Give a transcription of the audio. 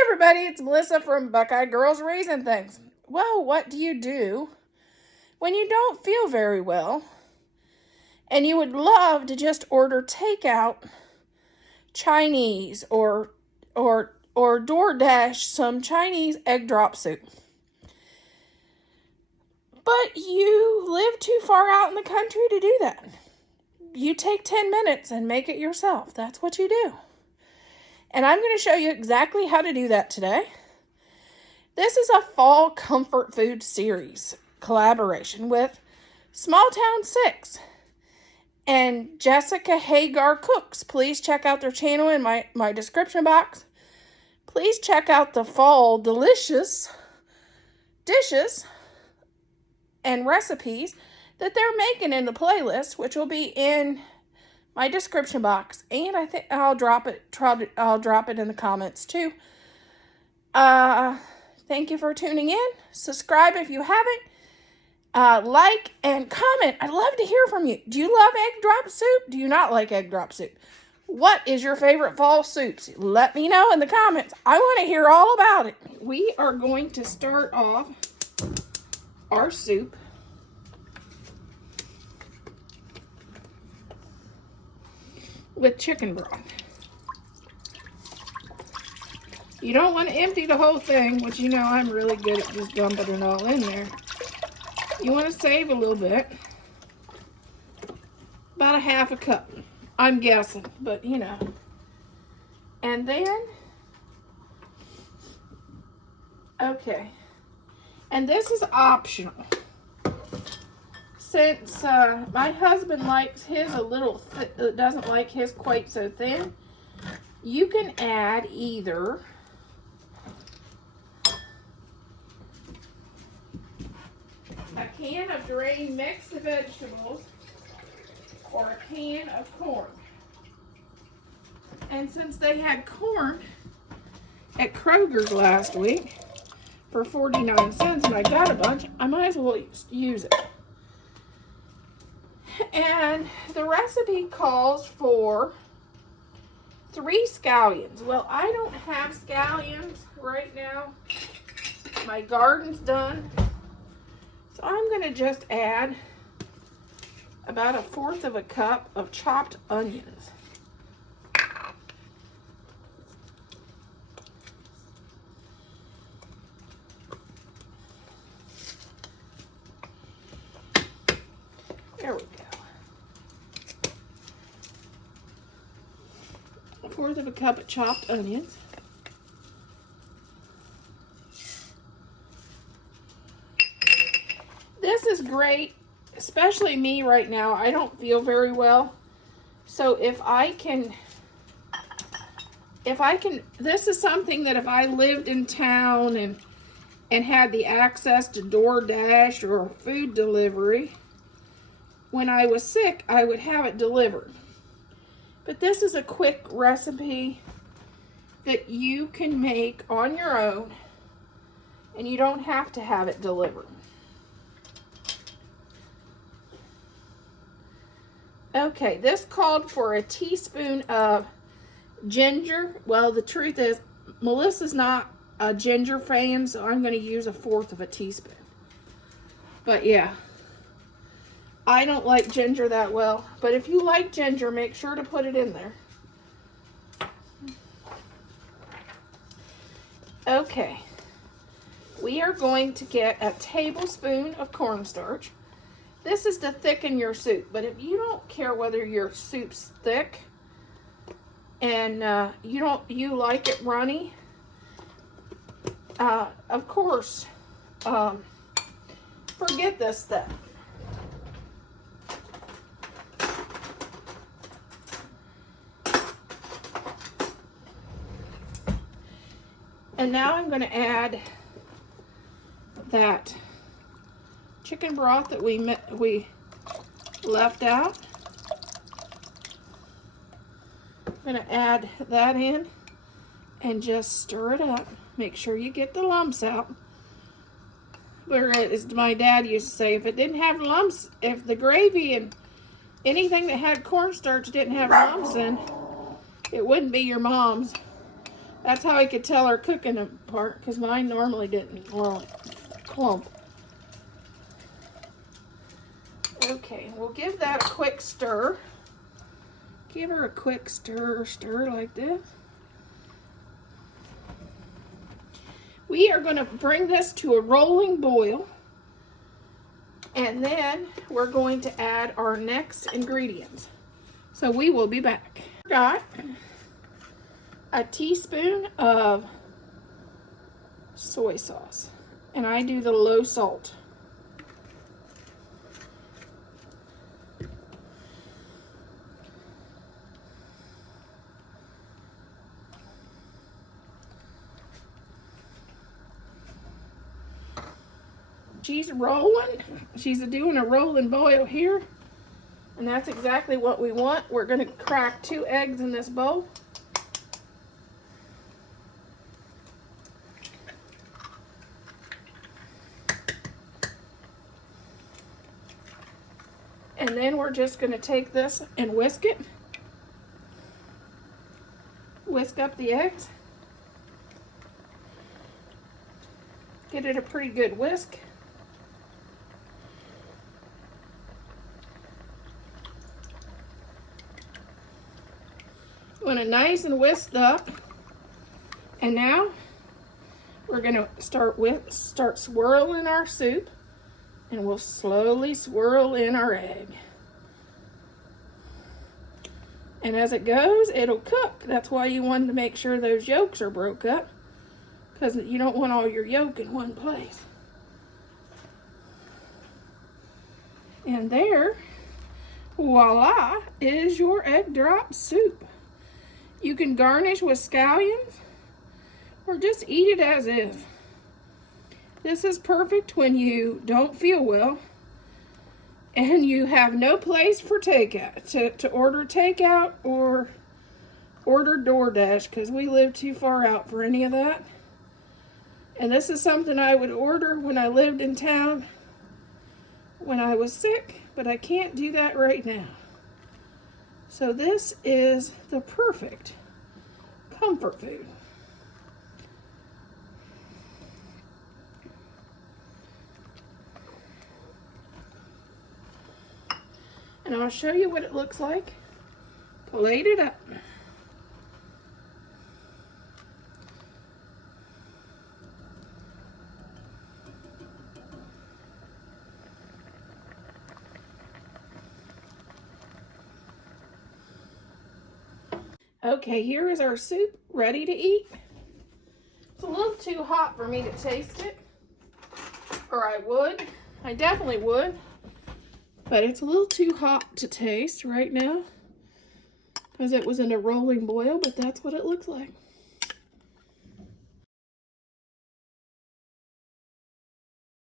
everybody, it's Melissa from Buckeye Girls Raising Things. Well, what do you do when you don't feel very well and you would love to just order takeout Chinese or DoorDash some Chinese egg drop soup? But you live too far out in the country to do that. You take 10 minutes and make it yourself. That's what you do. And I'm going to show you exactly how to do that today. This is a fall comfort food series collaboration with Small Town 6 and Jessica Hagar Cooks. Please check out their channel in my description box. Please check out the fall delicious dishes and recipes that they're making in the playlist, which will be in my description box, and I think I'll drop it in the comments too. Thank you for tuning in. Subscribe if you haven't. Like and comment. I'd love to hear from you. Do you love egg drop soup? Do you not like egg drop soup? What is your favorite fall soups? Let me know in the comments. I want to hear all about it. We are going to start off our soup with chicken broth. You don't want to empty the whole thing, which you know I'm really good at just dumping it all in there. You want to save a little bit. About a half a cup, I'm guessing, but you know. And then, okay. And this is optional. Since my husband likes his a little doesn't like his quite so thin, you can add either a can of drained mixed vegetables or a can of corn. And since they had corn at Kroger's last week for 49 cents and I got a bunch, I might as well use it. And the recipe calls for 3 scallions. Well, I don't have scallions right now. My garden's done. So I'm going to just add about 1/4 of a cup of chopped onions. There we go. 1/4 of a cup of chopped onions. This is great, especially me right now. I don't feel very well. So if I can, this is something that if I lived in town and had the access to DoorDash or food delivery, when I was sick, I would have it delivered. But this is a quick recipe that you can make on your own, and you don't have to have it delivered. Okay, this called for a teaspoon of ginger. Well, the truth is, Melissa's not a ginger fan, so I'm going to use 1/4 of a teaspoon. But yeah, I don't like ginger that well, but if you like ginger, make sure to put it in there. Okay, we are going to get a tablespoon of cornstarch. This is to thicken your soup, but if you don't care whether your soup's thick and you like it runny, of course, forget this step. And now I'm going to add that chicken broth that we left out. I'm going to add that in and just stir it up. Make sure you get the lumps out. Where, as my dad used to say, if it didn't have lumps, if the gravy and anything that had cornstarch didn't have lumps in, it wouldn't be your mom's. That's how I could tell her cooking apart, because mine normally didn't clump. Okay, we'll give that a quick stir. Give her a quick stir like this. We are going to bring this to a rolling boil, and then we're going to add our next ingredients. So we will be back. Got a teaspoon of soy sauce, and I do the low salt. She's rolling. She's doing a rolling boil here, and that's exactly what we want. We're going to crack 2 eggs in this bowl. And then we're just going to take this and whisk it. Whisk up the eggs. Get it a pretty good whisk. When it's nice and whisked up, and now we're going to start swirling our soup, and we'll slowly swirl in our egg. And as it goes, it'll cook. That's why you want to make sure those yolks are broke up, because you don't want all your yolk in one place. And there, voila, is your egg drop soup. You can garnish with scallions or just eat it as is. This is perfect when you don't feel well and you have no place for takeout, to order takeout or order DoorDash, because we live too far out for any of that. And this is something I would order when I lived in town when I was sick, but I can't do that right now. So this is the perfect comfort food. And I'll show you what it looks like. Plate it up. Okay, here is our soup ready to eat. It's a little too hot for me to taste it, or I definitely would, but it's a little too hot to taste right now because it was in a rolling boil, but that's what it looks like.